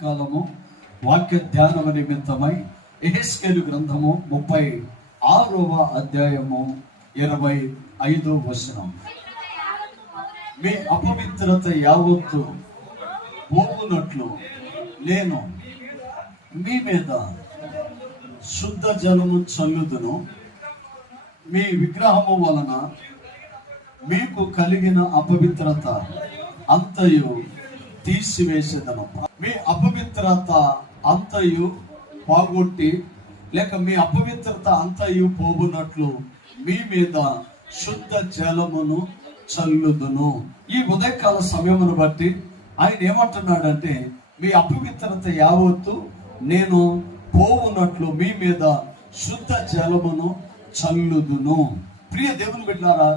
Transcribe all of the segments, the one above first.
ఉదయకాలము వాక్య ధ్యానం నిమిత్తమై ఎహెస్కేలు గ్రంథము ముప్పై ఆరవ అధ్యాయము ఇరవై ఐదో వచనం. మీ అపవిత్రత యావత్తు పోవునట్లు నేను మీ మీద శుద్ధ జలము చల్లుదును. మీ విగ్రహము వలన మీకు కలిగిన అపవిత్రత అంతయు తీసివేసేదను మీ అపవిత్రత అంతయు పాగొట్టి లేక మీ అపవిత్రత అంతయు పోగునట్లు మీ మీద శుద్ధ జలమును చల్లుదును. ఈ ఉదయకాల సమయమును బట్టి ఆయన ఏమంటున్నాడంటే మీ అపవిత్రత యావత్తు నేను పోవునట్లు మీ మీద శుద్ధ జలమును చల్లుదును. ప్రియ దేవుని బిడ్డారా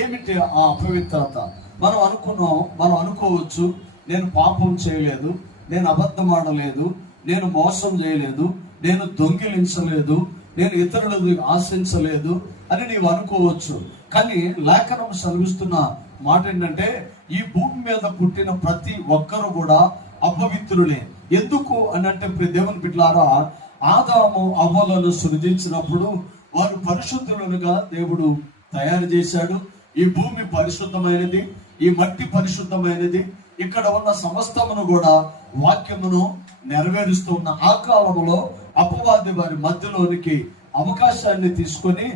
ఏమిటి ఆ అపవిత్రత? మనం అనుకున్నాం మనం అనుకోవచ్చు నేను పాపం చేయలేదు నేను అబద్ధం ఆడలేదు నేను మోసం చేయలేదు నేను దొంగిలించలేదు నేను ఇతరులను ఆశించలేదు అని నీవు అనుకోవచ్చు. కానీ లేఖనం చదివిస్తున్న మాట ఏంటంటే ఈ భూమి మీద పుట్టిన ప్రతి ఒక్కరు కూడా అపవిత్రులే. ఎందుకు అని అంటే దేవుని బిడ్డారా ఆదాము అవ్వలను సృజించినప్పుడు వారు పరిశుద్ధులనుగా దేవుడు తయారు చేశాడు. ఈ భూమి పరిశుద్ధమైనది ఈ మట్టి పరిశుద్ధమైనది ఇక్కడ ఉన్న సమస్తమును కూడా వాక్యమును నెరవేరుస్తున్న ఆ కాలంలో అపవాది వారి మధ్యలోనికి అవకాశాన్ని తీసుకొని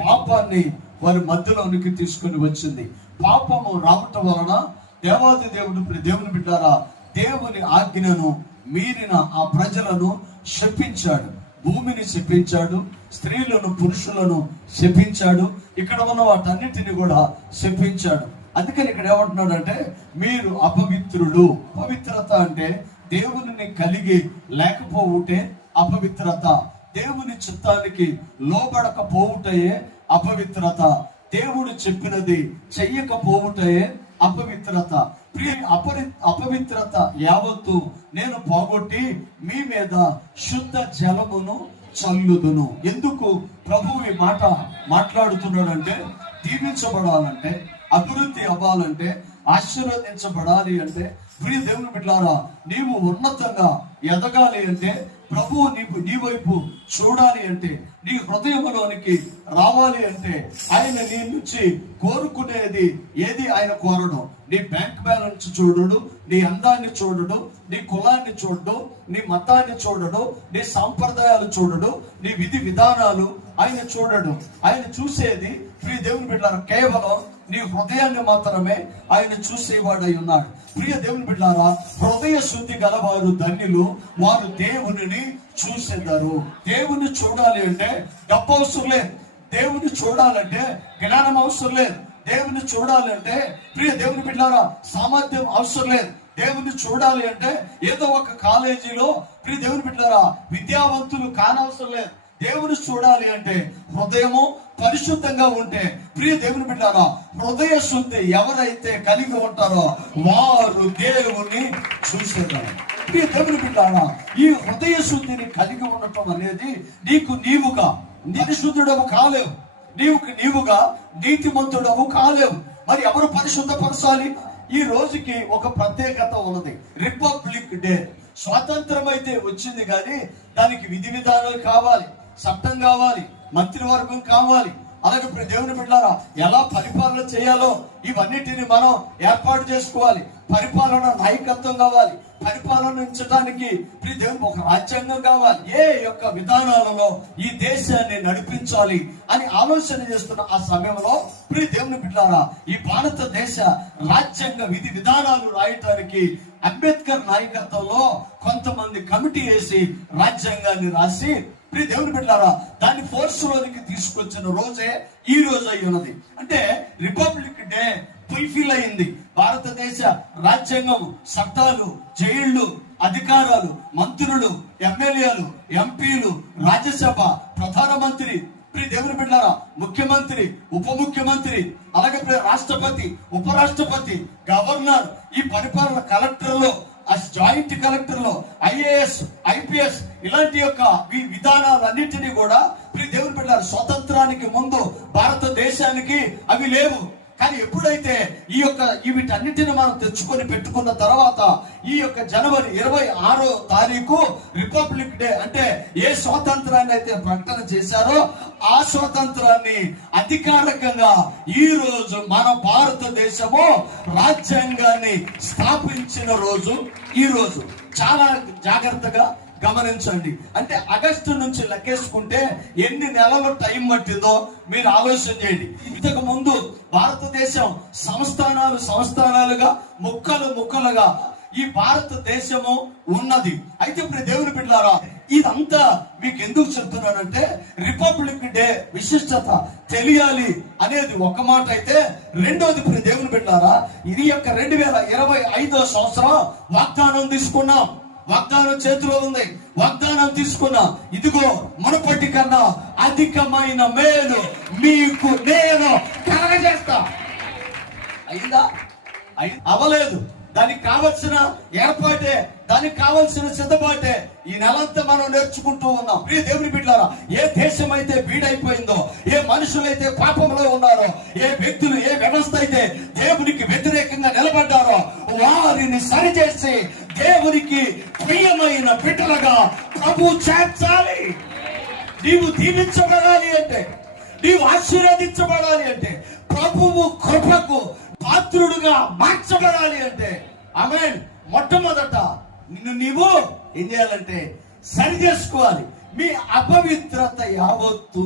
పాపాన్ని వారి మధ్యలోనికి తీసుకొని వచ్చింది. పాపము రావటం వలన దేవాది దేవుడు దేవుని బిడ్డారా దేవుని ఆజ్ఞను మీరిన ఆ ప్రజలను శపించాడు. భూమిని శపించాడు స్త్రీలను పురుషులను శపించాడు ఇక్కడ ఉన్న వాటన్నిటిని కూడా శపించాడు. అందుకని ఇక్కడ ఏమంటున్నాడంటే మీరు అపవిత్రుడు పవిత్రత అంటే దేవుని కలిగి లేకపోవుటే అపవిత్రత. దేవుని చిత్తానికి లోబడకపోవుటయే అపవిత్రత. దేవుడు చెప్పినది చెయ్యకపోవుటయే అపవిత్రత. ప్రియ అపరి అపవిత్రత యావత్తు నేను పోగొట్టి మీ మీద శుద్ధ జలమును చల్లుదును. ఎందుకు? ప్రభువు ఈ మాట మాట్లాడుతున్నాడంటే దీవించబడాలంటే అభివృద్ధి అవ్వాలంటే ఆశీర్వదించబడాలి అంటే ప్రియ దేవుని బిడ్డారా నీవు ఉన్నతంగా ఎదగాలి అంటే ప్రభువు నీకు నీ వైపు చూడాలి అంటే నీ హృదయంలోనికి రావాలి అంటే ఆయన నీ నుంచి కోరుకునేది ఏది ఆయన కోరడం? నీ బ్యాంక్ బ్యాలెన్స్ చూడడు నీ అందాన్ని చూడడు నీ కులాన్ని చూడడు నీ మతాన్ని చూడడు నీ సాంప్రదాయాలు చూడడు నీ విధి విధానాలు ఆయన చూడడు. ఆయన చూసేది ప్రియ దేవుని బిడ్డారా కేవలం నీ హృదయాన్ని మాత్రమే ఆయన చూసేవాడై ఉన్నాడు. ప్రియ దేవుని బిడ్డారా హృదయ శుద్ధి గలవారు ధన్యులు వారు దేవునిని చూసేదారు. దేవుని చూడాలి అంటే డబ్బు అవసరం లేదు. దేవుని చూడాలంటే జ్ఞానం అవసరం లేదు. దేవుని చూడాలంటే ప్రియ దేవుని బిడ్డారా సామర్థ్యం అవసరం లేదు. దేవుని చూడాలి అంటే ఏదో ఒక కాలేజీలో ప్రియ దేవుని బిడ్డారా విద్యావంతులు కానవసరం లేదు. దేవుని చూడాలి అంటే హృదయము పరిశుద్ధంగా ఉంటే ప్రియ దేవుని బిడ్డారా హృదయ శుద్ధి ఎవరైతే కలిగి ఉంటారో వారు దేవుని చూసేదారు ప్రియ దేవుని బిడ్డారా ఈ హృదయ శుద్ధిని కలిగి ఉండటం అనేది నీకు నీవుగా నీతి శుద్ధుడవు కాలేవు. నీవు నీవుగా నీతిమంతుడవు కాలేవు. మరి ఎవరు పరిశుద్ధపరచాలి? ఈ రోజుకి ఒక ప్రత్యేకత ఉన్నది. Republic day. స్వాతంత్రం అయితే వచ్చింది కానీ దానికి విధి విధానాలు కావాలి. చట్టం కావాలి. మంత్రివర్గం కావాలి. అలాగే ఇప్పుడు దేవుని బిడ్డారా ఎలా పరిపాలన చేయాలో ఇవన్నిటిని మనం ఏర్పాటు చేసుకోవాలి. పరిపాలన నాయకత్వం కావాలి. పరిపాలన ఉంచడానికి దేవుని ఒక రాజ్యాంగం కావాలి. ఏ యొక్క విధానాలలో ఈ దేశాన్ని నడిపించాలి అని ఆలోచన చేస్తున్న ఆ సమయంలో ప్రియ దేవుని బిడ్డారా ఈ భారతదేశ రాజ్యాంగ విధి విధానాలు రాయటానికి అంబేద్కర్ నాయకత్వంలో కొంతమంది కమిటీ వేసి రాజ్యాంగాన్ని రాసి ప్రియ దేవుని బిడ్డారా దాన్ని ఫోర్స్ లోనికి తీసుకొచ్చిన రోజే ఈ రోజు అయి ఉన్నది. అంటే రిపబ్లిక్ డే ఫుల్ఫిల్ అయింది. భారతదేశ రాజ్యాంగం చట్టాలు జైళ్ళు అధికారాలు మంత్రులు ఎమ్మెల్యేలు ఎంపీలు రాజ్యసభ ప్రధానమంత్రి ప్రియ దేవుని బిడ్డారా ముఖ్యమంత్రి ఉప ముఖ్యమంత్రి అలాగే ప్రియ రాష్ట్రపతి ఉపరాష్ట్రపతి గవర్నర్ ఈ పరిపాలన కలెక్టర్లు ఆ జాయింట్ కలెక్టర్లో ఐఏఎస్ ఐపీఎస్ ఇలాంటి యొక్క ఈ విధానాలన్నింటినీ కూడా ప్రియ దేవుని బిడ్డారు స్వతంత్రానికి ముందు భారతదేశానికి అవి లేవు. కానీ ఎప్పుడైతే ఈ యొక్క వీటన్నిటిని మనం తెచ్చుకొని పెట్టుకున్న తర్వాత ఈ యొక్క జనవరి ఇరవై ఆరో తారీఖు రిపబ్లిక్ డే అంటే ఏ స్వాతంత్రాన్ని అయితే ప్రకటన చేశారో ఆ స్వాతంత్రాన్ని అధికారికంగా ఈ రోజు మన భారతదేశము రాజ్యాంగాన్ని స్థాపించిన రోజు ఈ రోజు. చాలా జాగ్రత్తగా గమనించండి. అంటే ఆగస్టు నుంచి లెక్కేసుకుంటే ఎన్ని నెలలు టైం పట్టిందో మీరు ఆలోచన చేయండి. ఇంతకు ముందు భారతదేశం సంస్థానాలు సంస్థానాలుగా ముక్కలు ముక్కలుగా ఈ భారతదేశము ఉన్నది. అయితే ఇప్పుడు దేవుని బిడ్డారా ఇదంతా మీకు ఎందుకు చెప్తున్నానంటే రిపబ్లిక్ డే విశిష్టత తెలియాలి అనేది ఒక మాట అయితే రెండోది ఇప్పుడు దేవుని బిడ్డారా ఇది యొక్క రెండు వేల ఇరవై ఐదో సంవత్సరం వాగ్దానం తీసుకున్నాం. వాగ్దానం చేతిలో ఉంది. వాగ్దానం తీసుకున్నా ఇదిగో మునపటి కన్నా అధికమైన మేలు మీకు నేను కలగజేస్తా. అయిందా? అవలేదు దానికి కావలసిన ఏర్పాటే దానికి కావలసిన సిద్ధపాటే ఈ నెలంతా మనం నేర్చుకుంటూ ఉన్నాం. ప్రియ దేవుని బిడ్డారా ఏ దేశం అయితే బీడైపోయిందో ఏ మనుషులైతే పాపంలో ఉన్నారో ఏ వ్యక్తులు ఏ వ్యవస్థ అయితే దేవునికి వ్యతిరేకంగా నిలబడ్డారో వారిని సరిచేసి దేవునికి ప్రియమైన బిడ్డలుగా ప్రభు చేర్చాలి. నీవు దీవించబడాలి అంటే నీవు ఆశీర్వదించబడాలి అంటే ప్రభువు కృపకు పాత్రుడుగా మార్చబడాలి అంటే ఆమె మొట్టమొదట నిన్ను నీవు ఏం చేయాలంటే సరి చేసుకోవాలి. మీ అపవిత్రత యావత్తు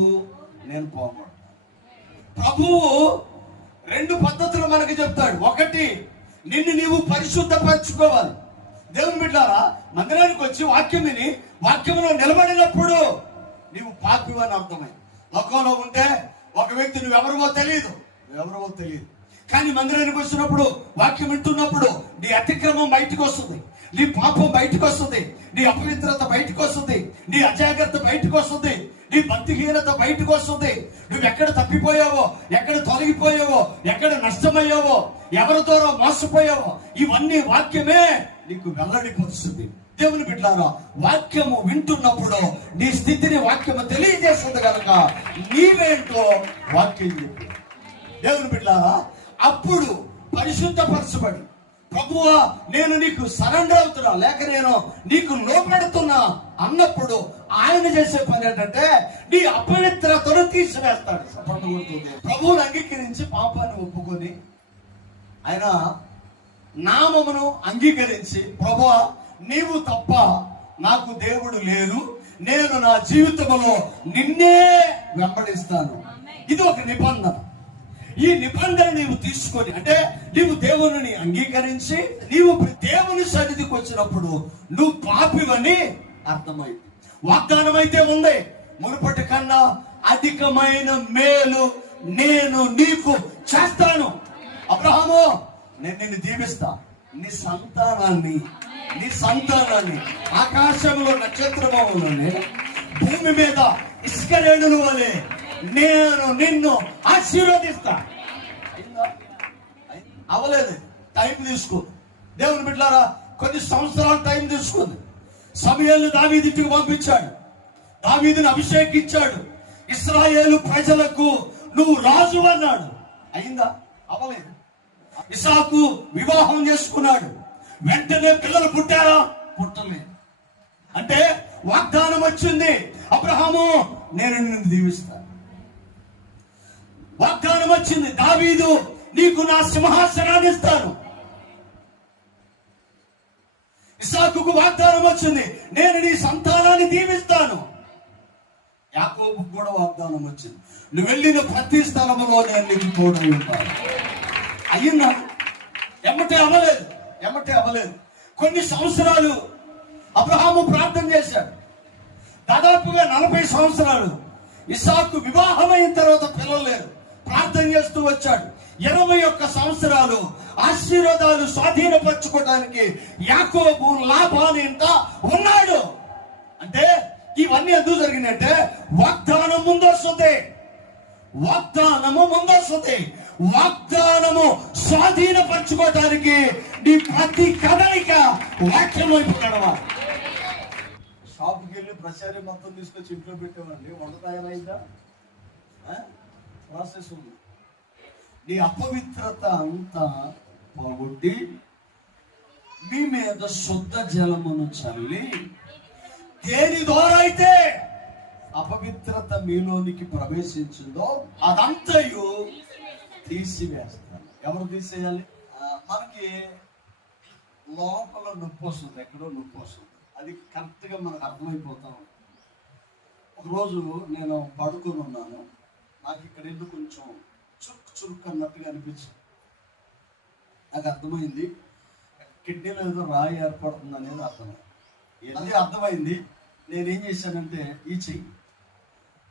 నేను పోకూడదు ప్రభువు రెండు పద్ధతులు మనకి చెప్తాడు. ఒకటి నిన్ను నీవు పరిశుద్ధపరచుకోవాలి. దేవుని బిడ్డారా మందిరానికి వచ్చి వాక్యం విని వాక్యంలో నిలబడినప్పుడు నీవు పాపివని అర్థమై లోకంలో ఉంటే ఒక వ్యక్తి నువ్వెవరివో తెలియదు ఎవరివో తెలియదు కానీ మందిరానికి వచ్చినప్పుడు వాక్యం వింటున్నప్పుడు నీ అతిక్రమం బయటకు వస్తుంది. నీ పాపం బయటకు వస్తుంది. నీ అపవిత్రత బయటకు వస్తుంది. నీ అజాగ్రత్త బయటకు వస్తుంది. నీ భక్తిహీనత బయటకు వస్తుంది. నువ్వు ఎక్కడ తప్పిపోయావో ఎక్కడ తొలగిపోయావో ఎక్కడ నష్టమయ్యావో ఎవరితోనో మోసపోయావో ఇవన్నీ వాక్యమే నీకు వెల్లడిపరుస్తుంది దేవుని బిడ్డారా వాక్యము వింటున్నప్పుడు నీ స్థితిని వాక్యము తెలియజేస్తుంది కనుక నీవేంటో వాక్యం చెప్పు. దేవుని బిడ్డారా అప్పుడు పరిశుద్ధపరచబడి. ప్రభువా నేను నీకు సరెండర్ అవుతున్నా. లేక నేను నీకు లోపెడుతున్నా అన్నప్పుడు ఆయన చేసే పని ఏంటంటే నీ అపవిత్రతను తీసివేస్తాడు. ప్రభువుని అంగీకరించి పాపాన్ని ఒప్పుకొని ఆయన నామమును అంగీకరించి ప్రభువా నీవు తప్ప నాకు దేవుడు లేరు. నేను నా జీవితంలో నిన్నే వెంబడిస్తాను. ఇది ఒక నిబంధన. ఈ నిబంధన నీవు తీసుకొని అంటే నీవు దేవుని అంగీకరించి నీవు దేవుని సన్నిధికి వచ్చినప్పుడు నువ్వు పాపివని అర్థమైంది. వాగ్దానం అయితే ఉంది. మునుపటి కన్నా అధికమైన మేలు నేను నీకు చేస్తాను. అబ్రహము నేను నిన్ను దీవిస్తా. నీ సంతానాన్ని నీ సంతానాన్ని ఆకాశంలో నక్షత్రమవులోనే భూమి మీద ఇసుక రేణులు వలె నేను నిన్ను ఆశీర్వదిస్తా. అవలేదు టైం తీసుకో. దేవుని బిడ్డారా కొన్ని సంవత్సరాలు టైం తీసుకుంది. సమయాన్ని దావీదింటికి పంపించాడు. దావీదిని అభిషేకించాడు. ఇస్రాయేలు ప్రజలకు నువ్వు రాజు అన్నాడు. అయిందా? అవలేదు ఇసాకు వివాహం చేసుకున్నాడు. వెంటనే పిల్లలు పుట్టారా? పుట్టలేదు. అంటే వాగ్దానం వచ్చింది. అబ్రహాము నేను నిన్ను దీవిస్తాను వాగ్దానం వచ్చింది దావీదు నీకు నా సింహాసనాన్ని ఇస్తాను. ఇసాకుకు వాగ్దానం వచ్చింది నేను నీ సంతానాన్ని దీవిస్తాను. యాకోబు కూడా వాగ్దానం వచ్చింది నువ్వు వెళ్ళిన ప్రతి స్థలంలో నేను నీకు కూడా ఉంటాను. అయ్యిందా? ఎమ్మటే అవ్వలేదు ఎమ్మటే అవ్వలేదు. కొన్ని సంవత్సరాలు అబ్రహాము ప్రార్థన చేశాడు. దాదాపుగా నలభై సంవత్సరాలు ఇసాకు వివాహమైన తర్వాత పిల్లలు లేరు. ప్రార్థన చేస్తూ వచ్చాడు. ఇరవై ఒక్క సంవత్సరాలు ఆశీర్వాదాలు స్వాధీనపరచుకోవడానికి యాకోబు లాభాలు ఇంత ఉన్నాడు. అంటే ఇవన్నీ ఎందుకు జరిగినట్టే వాగ్దానం ముందొస్తుంది వాగ్దానము ముందొస్తుంది వాగ్దానము స్వాధీనపరచుకోవడానికి నీ ప్రతి కదలిక వాక్యం షాప్కి వెళ్ళి ప్రచారం మొత్తం తీసుకొచ్చి ఇంట్లో పెట్టామండి వంట తయారైందా? ప్రాసెస్ ఉంది. నీ అపవిత్రత అంతా పోగొట్టి మీ మీద శుద్ధ జలమును చల్లి దేని ద్వారా అయితే అపవిత్రత మీలోనికి ప్రవేశించిందో అదంతయు తీసివేస్తాను. ఎవరు తీసేయాలి? మనకి లోపల నొప్పి వస్తుంది ఎక్కడో నొప్పి వస్తుంది. అది కరెక్ట్గా మనకు అర్థమైపోతాం ఒకరోజు నేను పడుకొని ఉన్నాను. నాకు ఇక్కడ ఎందుకు కొంచెం చురుకు చురుకు అన్నట్టుగా అనిపించింది. నాకు అర్థమైంది. కిడ్నీలో ఏదో రాయి ఏర్పడుతుంది అనేది అర్థమైంది. అది అర్థమైంది? నేనేం చేశానంటే ఈ చెయ్యి.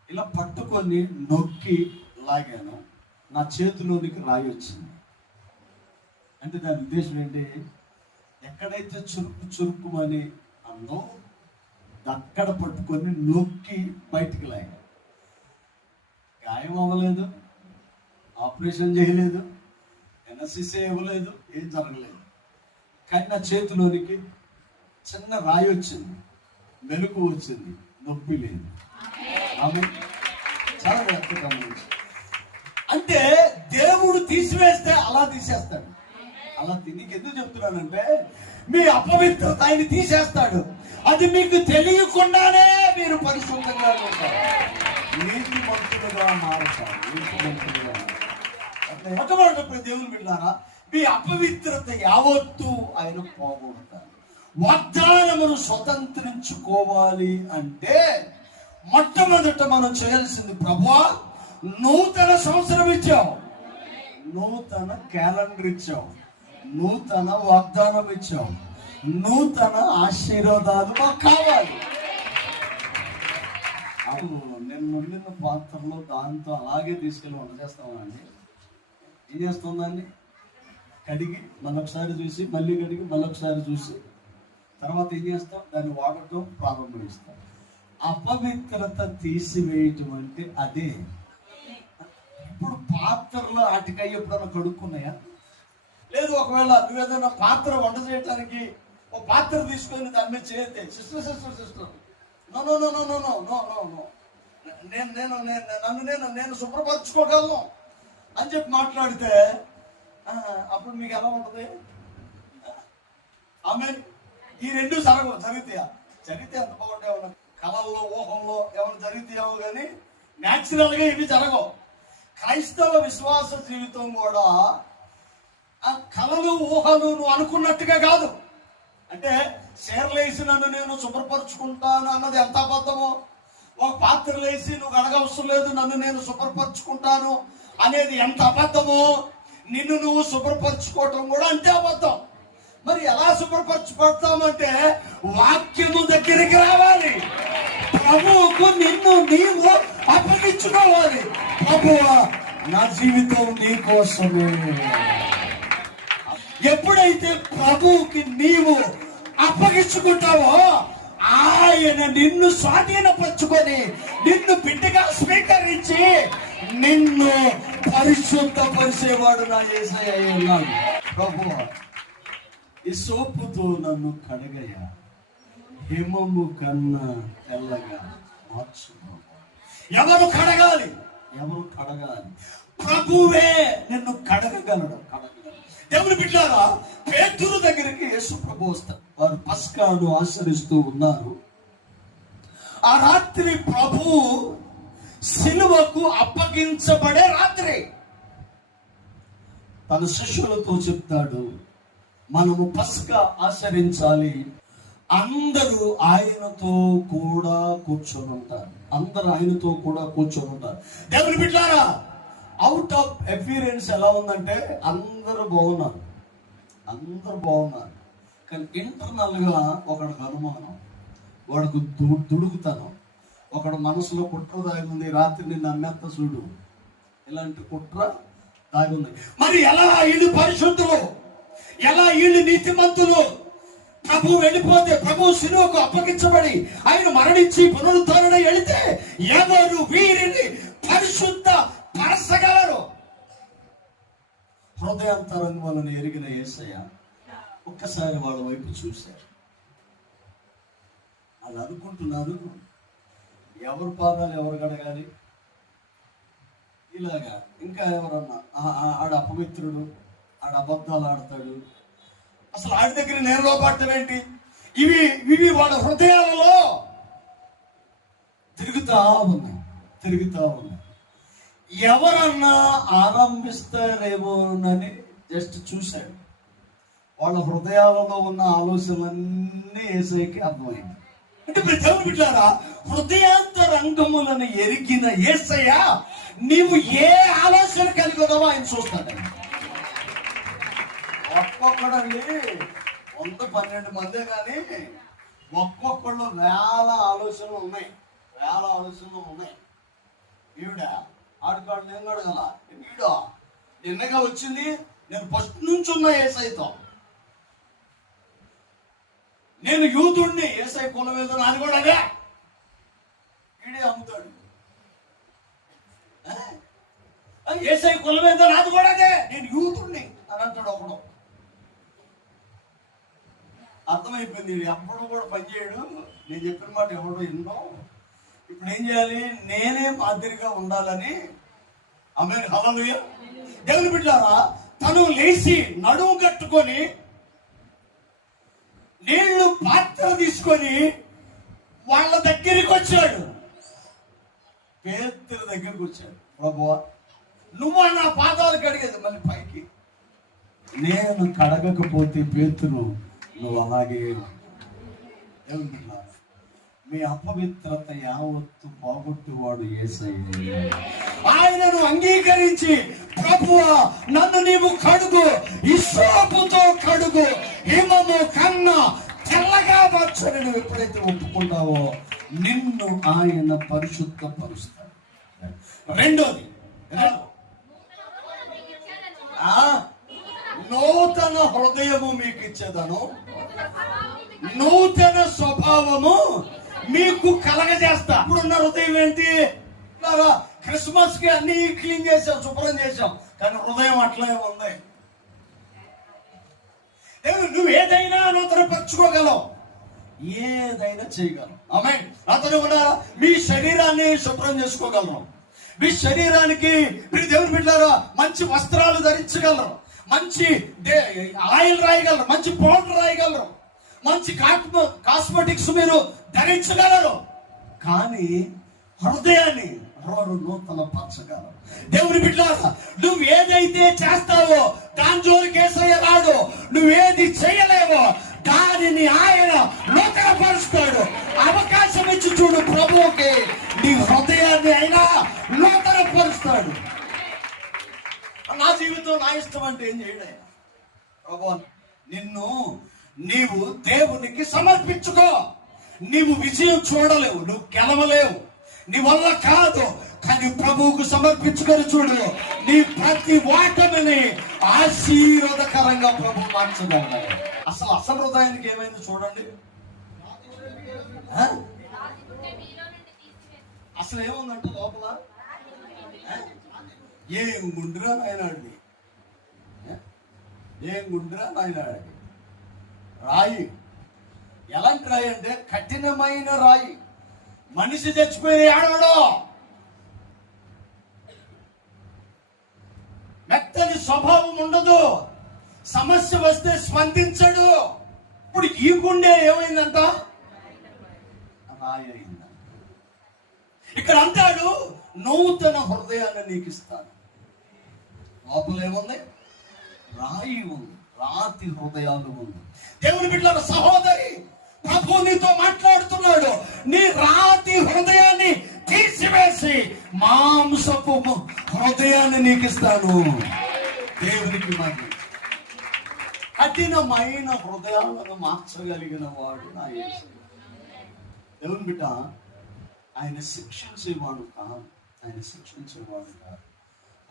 ఇలా పట్టుకొని నొక్కి లాగాను. నా చేతిలోనికి రాయి వచ్చింది. అంటే దాని ఉద్దేశం ఏంటి? ఎక్కడైతే చురుకు చురుకు అని అందో అక్కడ పట్టుకొని నొక్కి బయటికి లాగా గాయం అవ్వలేదు ఆపరేషన్ చేయలేదు ఎన్ఎస్సిసే ఇవ్వలేదు ఏం జరగలేదు. కానీ నా చేతిలోనికి చిన్న రాయి వచ్చింది మెలకు వచ్చింది నొప్పి లేదు. ఆమె చాలా అంటే దేవుడు తీసివేస్తే అలా తీసేస్తాడు. అలా తినికి ఎందుకు చెప్తున్నానంటే మీ అపవిత్రత ఆయన తీసేస్తాడు. అది మీకు తెలియకుండానే మీరు పరిశుద్ధంగా ఉంటారు. నీతి మంతులుగా మారతారు? నీతి మంతులుగా మారుతారు. మొట్టమొదటి దేవుని బిడ్డారా మీ అపవిత్రత యావత్తు ఆయన పోగొడతారు వాగ్దానమును స్వతంత్రించుకోవాలి అంటే మొట్టమొదట మనం చేయాల్సింది ప్రభా నూతన సంవత్సరం ఇచ్చావు. నూతన క్యాలెండర్ ఇచ్చావు. నూతన వాగ్దానం ఇచ్చావు. నూతన ఆశీర్వాదాలు మాకు కావాలి. అవును. నేను మునిగిన పాత్రలో దాంతో అలాగే తీసుకెళ్ళి వంట చేస్తామండి. ఏం చేస్తుందండి? కడిగి మళ్ళొకసారి చూసి మళ్ళీ కడిగి మళ్ళొకసారి చూసి. తర్వాత ఏం చేస్తాం? దాన్ని వాడటం ప్రారంభిస్తాం. అపవిత్రత తీసివేయటం అంటే అదే. ఇప్పుడు పాత్రలు వాటికై ఎప్పుడన్నా కడుక్కున్నాయా? లేదు ఒకవేళ నువ్వు ఏదైనా పాత్ర వంట చేయడానికి ఒక పాత్ర తీసుకొని దాని మీద చేయతే sister sister sister. No no no no no no no no no. నేను నేను నేను నన్ను నేను నేను శుభ్రపరచుకోగలను అని చెప్పి మాట్లాడితే అప్పుడు మీకు ఎలా ఉంటుంది? ఆమె ఈ రెండు జరగవు జరిగితే జరిగితే ఎంత బాగుంటే కళల్లో ఊహంలో ఏమైనా జరిగితేవో కానీ న్యాచురల్గా ఇవి జరగవు. క్రైస్తవ విశ్వాస జీవితం కూడా ఆ కళలు ఊహలు నువ్వు అనుకున్నట్టుగా కాదు. అంటే చీరలేసి నన్ను నేను శుభ్రపరచుకుంటాను అన్నది ఎంత అబద్ధమో? ఒక పాత్రలేసి నువ్వు అడగవసరం లేదు నన్ను నేను శుభ్రపరచుకుంటాను అనేది ఎంత అబద్ధమో నిన్ను నువ్వు శుభ్రపరచుకోవటం కూడా అంతే అబద్ధం. మరి ఎలా శుభ్రపరచుకుంటామంటే వాక్యము దగ్గరికి రావాలి. ప్రభువుకు నిన్ను నీవు అప్పగించుకోవాలి. ప్రభువా నా జీవితం నీ కోసమే. ఎప్పుడైతే ప్రభువుకి నీవు అప్పగించుకుంటావో ఆయన నిన్ను స్వాధీనపరచుకొని నిన్ను బిడ్డగా స్వీకరించి నిన్ను పరిశుద్ధపరిచేవాడు నా ఏసయ్య అయి ఉన్నాడు. ప్రభు ఈ సోపుతో నన్ను కడగయ హిమము కన్నా తెల్లగా మార్చు ఎవరు కడగాలి? ఎవరు కడగాలి? ప్రభువే నిన్ను కడగగలడు కడగగలడు. దేవుని బిడ్డారా పేతురు దగ్గరికి యేసు ప్రభు వస్తాడు. వారు పస్కాను ఆచరిస్తూ ఉన్నారు. ఆ రాత్రి ప్రభు సిలువకు అప్పగించబడే రాత్రి. తన శిష్యులతో చెప్తాడు మనము పస్కా ఆచరించాలి అందరూ ఆయనతో కూడా కూర్చొని ఉంటారు. అందరూ ఆయనతో కూడా కూర్చొని ఉంటారు. దేవుని బిడ్డారా అవుట్ ఆఫ్ ఎఫీరియన్స్ ఎలా ఉందంటే అందరూ బాగున్నారు. అందరూ బాగున్నారు. కానీ ఇంటర్నల్గా ఒకడికి అనుమానం వాడికి దు- దుడుకుతనం ఒకడు మనసులో కుట్ర దాగుంది రాత్రి నిన్ను అమ్మేత్త చూడు. ఇలాంటి కుట్ర దాగుంది. మరి ఎలా వీళ్ళు పరిశుద్ధులు? ఎలా వీళ్ళు నీతిమంతులు? ప్రభు వెళ్ళిపోతే ప్రభు శిలువకు అప్పగించబడి ఆయన మరణించి పునరుద్ధరణ వెళితే ఎవరు వీరిని పరిశుద్ధ పరచగలరు? హృదయాంతరంగములను ఎరిగిన యేసయ్య ఒక్కసారి వాళ్ళ వైపు చూశారు. వాళ్ళు అనుకుంటున్నారు ఎవరు పాదాలు ఎవరు కడగాలి ఇలాగా ఇంకా ఎవరన్నా? ఆ- ఆ- ఆడ అపమిత్రుడు ఆడ అబద్ధాలు ఆడతాడు. అసలు ఆడి దగ్గర నేరులో పడటం ఏంటి? ఇవి ఇవి వాళ్ళ హృదయాలలో తిరుగుతా ఉన్నాయి తిరుగుతా ఉన్నాయి. ఎవరన్నా ఆరంభిస్తారేమోనని జస్ట్ చూశాడు. వాళ్ళ హృదయాలలో ఉన్న ఆలోచనలన్నీ ఏసైకి అర్థమైంది. అంటే మీరు దేవుని బిడ్డారా హృదయాంత రంగములను ఎరిగిన ఏసయ్య నీవు ఏ ఆలోచన కలిగి ఉన్నావో ఆయన చూస్తాడు. ఒక్కొక్కడండి వంద పన్నెండు మందే కానీ ఒక్కొక్కళ్ళు వేల ఆలోచనలు ఉన్నాయి. వేల ఆలోచనలు ఉన్నాయి. ఈవిడ ఆడుకాడు నేను అడగల వీడు నిన్నగా వచ్చింది నేను ఫస్ట్ నుంచి ఉన్న ఏసైతో. నేను యూతుడిని ఏసై కులం మీద అది కూడా అదే. ఈడే అమ్ముతాడు. ఏసై కులం మీద అది కూడా అదే. నేను యూతుడిని అని అంటాడు ఒకడు. అర్థమైపోయింది ఎప్పుడు కూడా పనిచేయడు నేను చెప్పిన మాట ఎవడో ఎన్నో. ఇప్పుడు ఏం చేయాలి? నేనే మాదిరిగా ఉండాలని. ఆమె హలో దేవుని బిడ్డారా తను లేచి నడుము కట్టుకొని నీళ్ళు పాత్ర తీసుకొని వాళ్ళ దగ్గరికి వచ్చాడు. పేతుల దగ్గరికి వచ్చాడు. ప్రభువా నువ్వు నా పాదాలు కడిగేది మళ్ళీ పైకి. నేను కడగకపోతే పేతురు నువ్వు అలాగే ఏమంటున్నావు మీ అపవిత్రత యావత్తు పోగొట్టువాడు ఏసయ్య. ఆయనను అంగీకరించి ప్రభువ నన్ను నీవు కడుగు ఇసోపుతో కడుగు హిమము కన్న తెల్లగా మార్చని నువ్వు ఎప్పుడైతే ఒప్పుకుంటావో నిన్ను ఆయన పరిశుద్ధ పరుస్తాడు రెండోది ఆ, నూతన హృదయము మీకు ఇచ్చేదను నూతన స్వభావము మీకు కలగజేస్తా. ఇప్పుడున్న హృదయం ఏంటి? ఇలాగా క్రిస్మస్కి అన్ని క్లీన్ చేసాం శుభ్రం చేసాం కానీ హృదయం అట్లే ఉంది. నువ్వు ఏదైనా నూతనపరచుకోగలవు ఏదైనా చేయగలవు. ఆమె అతను కూడా మీ శరీరాన్ని శుభ్రం చేసుకోగలరు. మీ శరీరానికి మీరు దేవుని బిడ్డారా మంచి వస్త్రాలు ధరించగలరు. మంచి దే- ఆయిల్ రాయగలరు. మంచి పౌడర్ రాయగలరు. మంచి కాస్మెటిక్స్ మీరు ధరించగలరు. కానీ హృదయాన్ని వారు నూతన పరచగలరు. దేవుని బిడ్డారా నువ్వు ఏదైతే చేస్తావో దాని జోలికి రాడు. నువ్వేది చేయలేవో దానిని ఆయన నూతన పరుస్తాడు అవకాశం ఇచ్చి చూడు ప్రభువుకి. నీ హృదయాన్ని అయినా నూతన పరుస్తాడు నా జీవితం నా ఇష్టం అంటే ఏం చేయడే ప్రభు నిన్ను నీవు దేవునికి సమర్పించుకో. నీవు విజయం చూడలేవు నువ్వు గెలవలేవు. నీ వల్ల కాదు కానీ ప్రభువుకు సమర్పించుకొని చూడు నీ ప్రతి ఓటమిని ఆశీర్వదకరంగా ప్రభు మార్చుదాడు అసలు అసలు ఏమైంది చూడండి. అసలు ఏముందంట లోపల? ఏం గుండ్రా నాయనాడిది? ఏం గుండ్రా నాయనాడిది? రాయి. ఎలాంటి రాయి అంటే కఠినమైన రాయి. మనిషి చచ్చిపోయిన ఏడవడో. మెత్తని స్వభావం ఉండదు. సమస్య వస్తే స్పందించడు. ఇప్పుడు ఈ గుండె ఏమైందంట? రాయి అయిందంట. ఇక్కడ అంటాడు నూతన హృదయాన్ని నీకు ఇస్తాను. లోపల ఏముంది? రాయి ఉంది. రాతి హృదయాలు ఉంది. దేవుని బిడ్డల సహోదరి ప్రభు నీతో మాట్లాడుతున్నాడు. నీ రాతి హృదయాన్ని తీసివేసి మాంసపు హృదయాన్ని నీకు ఇస్తాను దేవునికి మరి కఠినమైన హృదయాలను మార్చగలిగిన వాడు నా యేసు. దేవుని బిడ్డ ఆయన శిక్షించేవాడు కాదు. ఆయన శిక్షించేవాడు కాదు.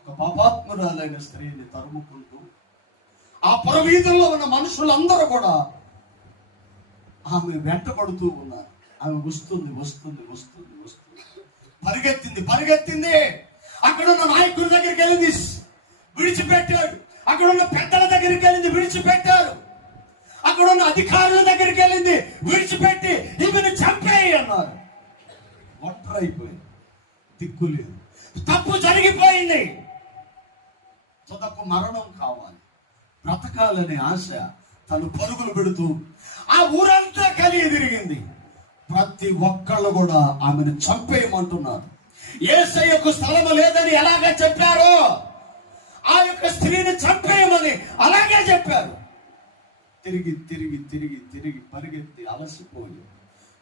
ఒక పాపాత్మురాలైన స్త్రీని తరుముకుంటూ ఆ పురవీధుల్లో ఉన్న మనుషులందరూ కూడా ఆమె వెంటబడుతూ ఉన్నారు. ఆమె వస్తుంది వస్తుంది వస్తుంది వస్తుంది. పరిగెత్తింది పరిగెత్తింది. అక్కడ ఉన్న నాయకుల దగ్గరికి వెళ్ళింది. విడిచిపెట్టాడు. అక్కడ ఉన్న పెద్దల దగ్గరికి వెళ్ళింది. విడిచిపెట్టారు అక్కడ ఉన్న అధికారుల దగ్గరికి వెళ్ళింది. విడిచిపెట్టి ఈమెను చంపేయి అన్నారు. ఒంటరైపోయింది. దిక్కు లేదు. తప్పు జరిగిపోయింది. తప్పు మరణం కావాలి. బ్రతకాలనే ఆశ తను పరుగులు పెడుతూ ఆ ఊరంతా కలిగి తిరిగింది. ప్రతి ఒక్కళ్ళు కూడా ఆమెను చంపేయమంటున్నారు. ఏసయ్యకు స్థలము లేదని ఎలాగ చెప్పారో ఆ యొక్క స్త్రీని చంపేయమని అలాగే చెప్పారు. తిరిగి తిరిగి తిరిగి తిరిగి పరిగెత్తి అలసిపోయి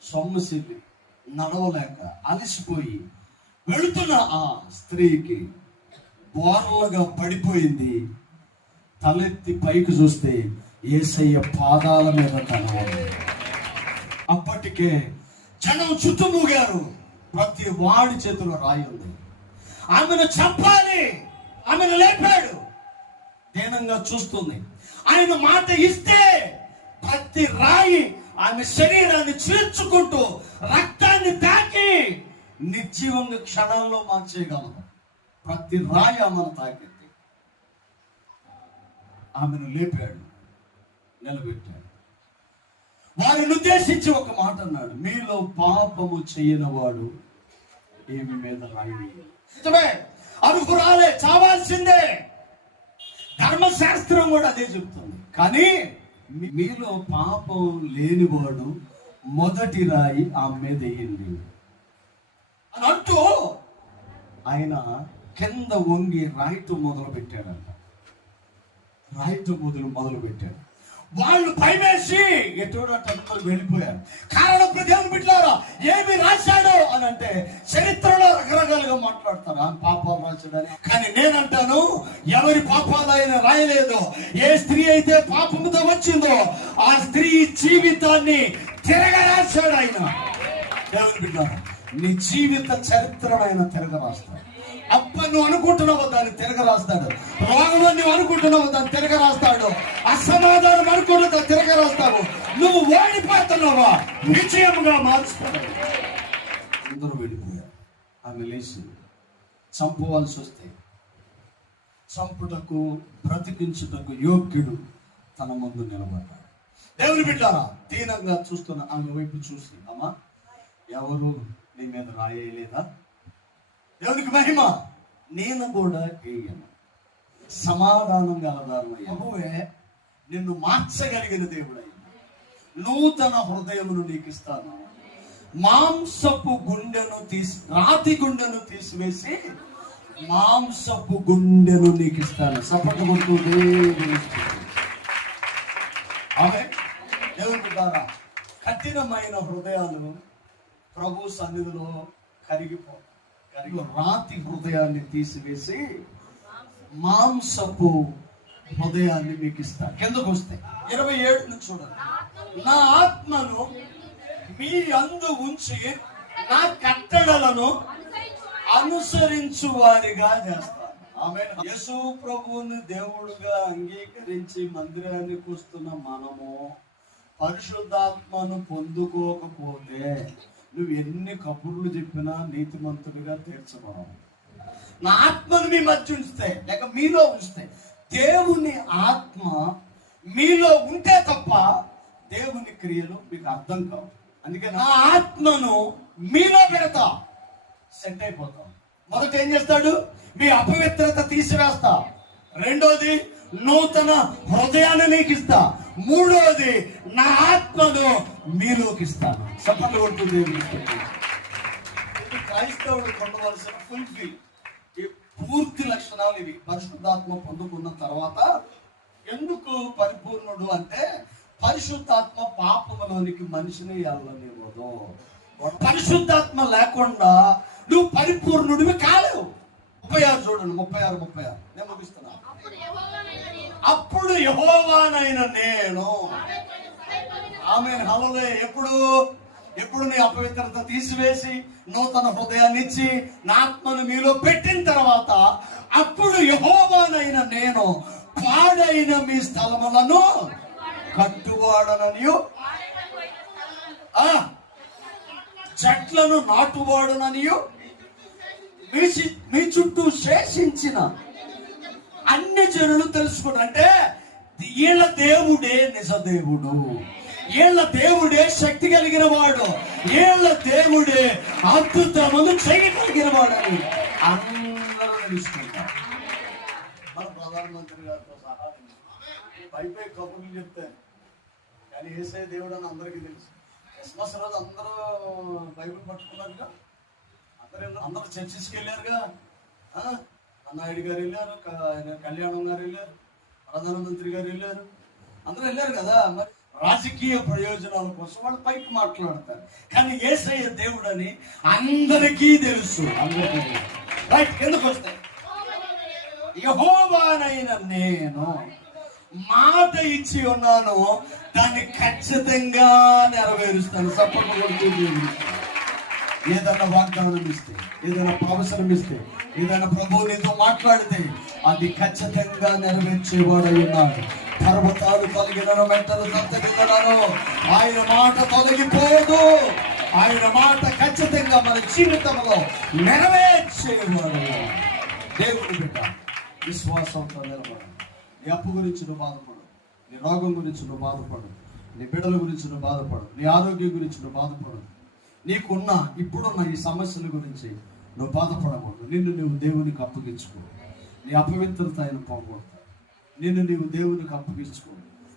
సొమ్మసిల్లి నడవలేక అలసిపోయి వెళుతున్న ఆ స్త్రీకి బోర్లగా పడిపోయింది. తలెత్తి పైకి చూస్తే ఏసయ్య పాదాల మీద అప్పటికే జనం చుట్టుమూగారు. ప్రతి వాడి చేతిలో రాయి ఉంది. ఆమెను చంపాలి. ఆమెను లేపాడు. దీనంగా చూస్తుంది. ఆయన మాట ఇస్తే ప్రతి రాయి ఆమె శరీరాన్ని చీల్చుకుంటూ రక్తాన్ని తాకి నిర్జీవంగా క్షణంలో మార్చేయగలం. ప్రతి రాయి ఆమెను తాకింది. ఆమెను లేపాడు. నిలబెట్టాడు వారిని ఉద్దేశించి ఒక మాట అన్నాడు మీలో పాపము చేయనవాడు ఏమి మీద రాయి. వేయడు." నిజమే అనుకురాలే చావాల్సిందే. ధర్మశాస్త్రం కూడా అదే చెప్తుంది. కానీ మీలో పాపం లేనివాడు మొదటి రాయి ఆమె మీద వేయండి. అని అంటూ ఆయన కింద వంగి రాయితో మొదలు పెట్టాడంట రాయితో మొదలు మొదలు పెట్టాడు వాళ్ళు పైవేసి ఎటువంటి వెళ్ళిపోయారు. కారణం దేవుని బిడ్డారా ఏమి రాశాడు అని అంటే చరిత్రలో రకరకాలుగా మాట్లాడతారు. ఆ పాపాలు రాశాడని. కానీ నేనంటాను ఎవరి పాపాలు ఆయన రాయలేదు ఏ స్త్రీ అయితే పాపంతో వచ్చిందో ఆ స్త్రీ జీవితాన్ని తిరగరాశాడు ఆయన. దేవుని బిడ్డారు నీ జీవిత చరిత్రను ఆయన తిరగరాస్తాడు. అప్ప నువ్వు అనుకుంటున్నావు దాన్ని తిరగ రాస్తాడు. రోగం నువ్వు అనుకుంటున్నావు దాన్ని తిరగ రాస్తాడు. అసమాధానం అనుకున్న దాన్ని తిరగ రాస్తావు నువ్వు ఓడిపోతున్నావా? విజయముగా మార్చుతాడు అందరూ వెళ్ళిపోయారు ఆమె లేచి చంపవలసి వస్తే చంపుటకు బ్రతికించుటకు యోగ్యుడు తన ముందు నిలబడ్డాడు. దేవుని బిడ్డారా దీనంగా చూస్తున్న ఆమె వైపు చూసి అమ్మా ఎవరు నీ మీద రాయలేదా దేవునికి మహిమ. నేను కూడా వేయను సమాధానం ప్రభువే నిన్ను మార్చగలిగిన దేవుడై నూతన హృదయమును నీకు ఇస్తాను మాంసపు గుండెను తీసి రాతి గుండెను తీసివేసి మాంసపు గుండెను నీకు ఇస్తాను సపట. ఆమె దేవుని ద్వారా కఠినమైన హృదయాలు ప్రభు సన్నిధిలో కరిగిపో కరిగి రాతి హృదయాన్ని తీసివేసి మాంసపు హృదయాన్ని మీకు ఇస్తా. కిందకు వస్తే. ఇరవై ఏడును చూడండి. నా ఆత్మను మీ అందు ఉంచి నా కట్టడలను అనుసరించు వారిగా చేస్తాను ఆమె యేసు ప్రభువుని దేవుడుగా అంగీకరించి మందిరానికి వస్తున్న మనము పరిశుద్ధాత్మను పొందుకోకపోతే నువ్వు ఎన్ని కబుర్లు చెప్పినా నీతిమంతుడిగా తీర్చబడవు. నా ఆత్మను మీ మధ్య ఉంచితే లేక మీలో ఉంచితే దేవుని ఆత్మ మీలో ఉంటే తప్ప దేవుని క్రియలు మీకు అర్థం కావు. అందుకే నా ఆత్మను మీలో పెడతా సెట్ అయిపోతాం మొదట ఏం చేస్తాడు? మీ అపవిత్రత తీసివేస్తా. రెండోది నూతన హృదయాన్ని నీకు ఇస్తా. మూడోది నా ఆత్మను మీలోకి ఇస్తాను. సఫలం. ఇది క్రైస్తవుడు పొందవలసిన ఫుల్ఫిల్ ఈ పూర్తి లక్షణాలు ఇవి. పరిశుద్ధాత్మ పొందుకున్న తర్వాత ఎందుకు పరిపూర్ణుడు అంటే పరిశుద్ధాత్మ పాపములోనికి మనిషిని వెళ్ళనివ్వదు పరిశుద్ధాత్మ లేకుండా నువ్వు పరిపూర్ణుడివి కాలేవు. ముప్పై ఆరు చూడండి ముప్పై ఆరు ముప్పై ఆరు. నేను ముగిస్తున్నా. అప్పుడు యెహోవానైన నేను. అప్పుడు యహోవానైన నేను. ఆమె హలలే ఎప్పుడు ఎప్పుడు నీ అపవిత్రత తీసివేసి నూతన హృదయాన్ని ఇచ్చి నా ఆత్మను మీలో పెట్టిన తర్వాత అప్పుడు యహోవానైన నేను పాడైన మీ స్థలములను కట్టువాడననియు. ఆ చెట్లను నాటువాడననియు. మీ మీ చుట్టూ శేషించిన అన్ని జనులు తెలుసుకుని అంటే వీళ్ళ దేవుడే. నిజ ఏళ్ళ దేవుడే శక్తి కలిగిన వాడు. ఏళ్ళ దేవుడే అద్భుతములు చేయగలిగిన వాడు అని అందరూ తెలుసుకుంటారు. మన ప్రధానమంత్రి గారితో సహా పై కబుర్లు చెప్తాను. కానీ ఏసే దేవుడు అని అందరికీ తెలుసు. క్రిస్మస్ రోజు అందరూ బైబిల్ పట్టుకున్నారుగా. అందరూ అందరూ చర్చిస్కి వెళ్ళారుగా. ఆ? అన్నాయుడు గారు వెళ్ళారు కళ్యాణం గారు వెళ్ళారు ప్రధానమంత్రి గారు వెళ్ళారు. అందరూ వెళ్ళారు కదా మరి రాజకీయ ప్రయోజనాల కోసం వాళ్ళు పైకి మాట్లాడతారు. కానీ ఏసయ్య దేవుడు అని అందరికీ తెలుసు. రైట్ ఎందుకు వస్తాయి? యహోవానైన నేను మాట ఇచ్చి ఉన్నాను. దాన్ని ఖచ్చితంగా నెరవేరుస్తాను. సపోర్ట్ ఏదైనా వాగ్దానం ఇస్తే ఏదైనా ప్రవచనం ఇస్తే ఏదైనా ప్రభువు నీతో మాట్లాడితే అది ఖచ్చితంగా నెరవేర్చేవాడై ఉన్నాడు. పర్వతాలు తొలగినను మెంటలు తత్తగిద్దనను ఆయన మాట తొలగిపోదు ఆయన మాట ఖచ్చితంగా మన జీవితంలో నెరవేర్చేవాడు. దేవుని బిడ్డ విశ్వాసంతో నిలబడు. నీ అప్పు గురించి నువ్వు బాధపడు. నీ రోగం గురించి నువ్వు బాధపడు. నీ బిడ్డల గురించి నువ్వు బాధపడు. నీ ఆరోగ్యం గురించి నువ్వు బాధపడు. నీకున్న ఇప్పుడున్న ఈ సమస్యల గురించి నువ్వు బాధపడకూడదు. నిన్ను నువ్వు దేవునికి అప్పగించుకో. నీ అపవిత్రత ఆయన పోకూడదు నిన్ను నీవు దేవునికి అప్పగించుకో.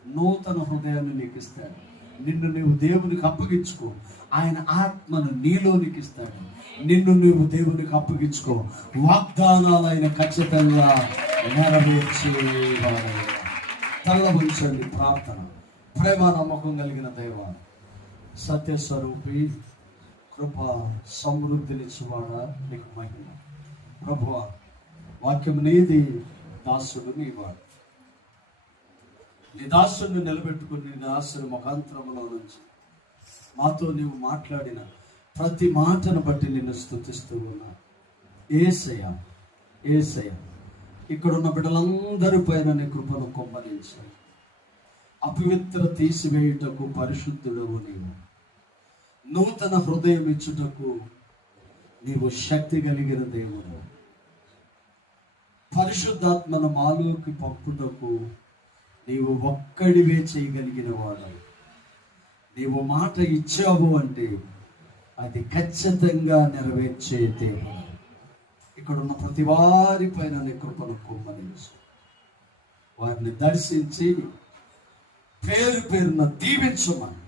నూతన హృదయాన్ని నీకు ఇస్తాడు నిన్ను నీవు దేవునికి అప్పగించుకో. ఆయన ఆత్మను నీలోనికి ఇస్తాడు నిన్ను నీవు దేవునికి అప్పగించుకో. వాగ్దానాలు ఆయన ఖచ్చితంగా నెరవేర్చే తల్ల ప్రార్థన. ప్రేమ నమ్మకం కలిగిన దైవ సత్యస్వరూపి కృప సమృద్ధినిచ్చువాడా నీకు మహిమ. ప్రభువ వాక్యం నీది దాసుడు నీవాడు. నీ దాసుని నిలబెట్టుకుని నీ దాసుని ముఖాంతరములో నుంచి మాతో నీవు మాట్లాడిన ప్రతి మాటను బట్టి నిన్ను స్థుతిస్తూ ఉన్నా. ఏసయ ఏసయ ఇక్కడున్న బిడ్డలందరి పైన నీ కృపను కొమ్మరించాను అపవిత్ర తీసివేయుటకు పరిశుద్ధుడవు నీవు. నూతన హృదయం ఇచ్చుటకు నీవు శక్తి కలిగిన దేవుడు పరిశుద్ధాత్మను మాలోకి పంపుటకు నీవు ఒక్కడివే చేయగలిగిన వాడు నీవు మాట ఇచ్చావు అంటే అది ఖచ్చితంగా నెరవేర్చే దేవుడు. ఇక్కడ ఉన్న ప్రతి వారి పైన నీ కృపను కుమ్మరించు. వారిని దర్శించి పేరు పేరున దీవించమని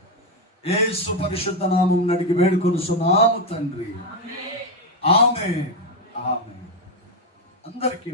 ఏసు పరిశుద్ధ నామం అడిగి వేడుకొని సునాము తండ్రి ఆమె ఆమె అందరికీ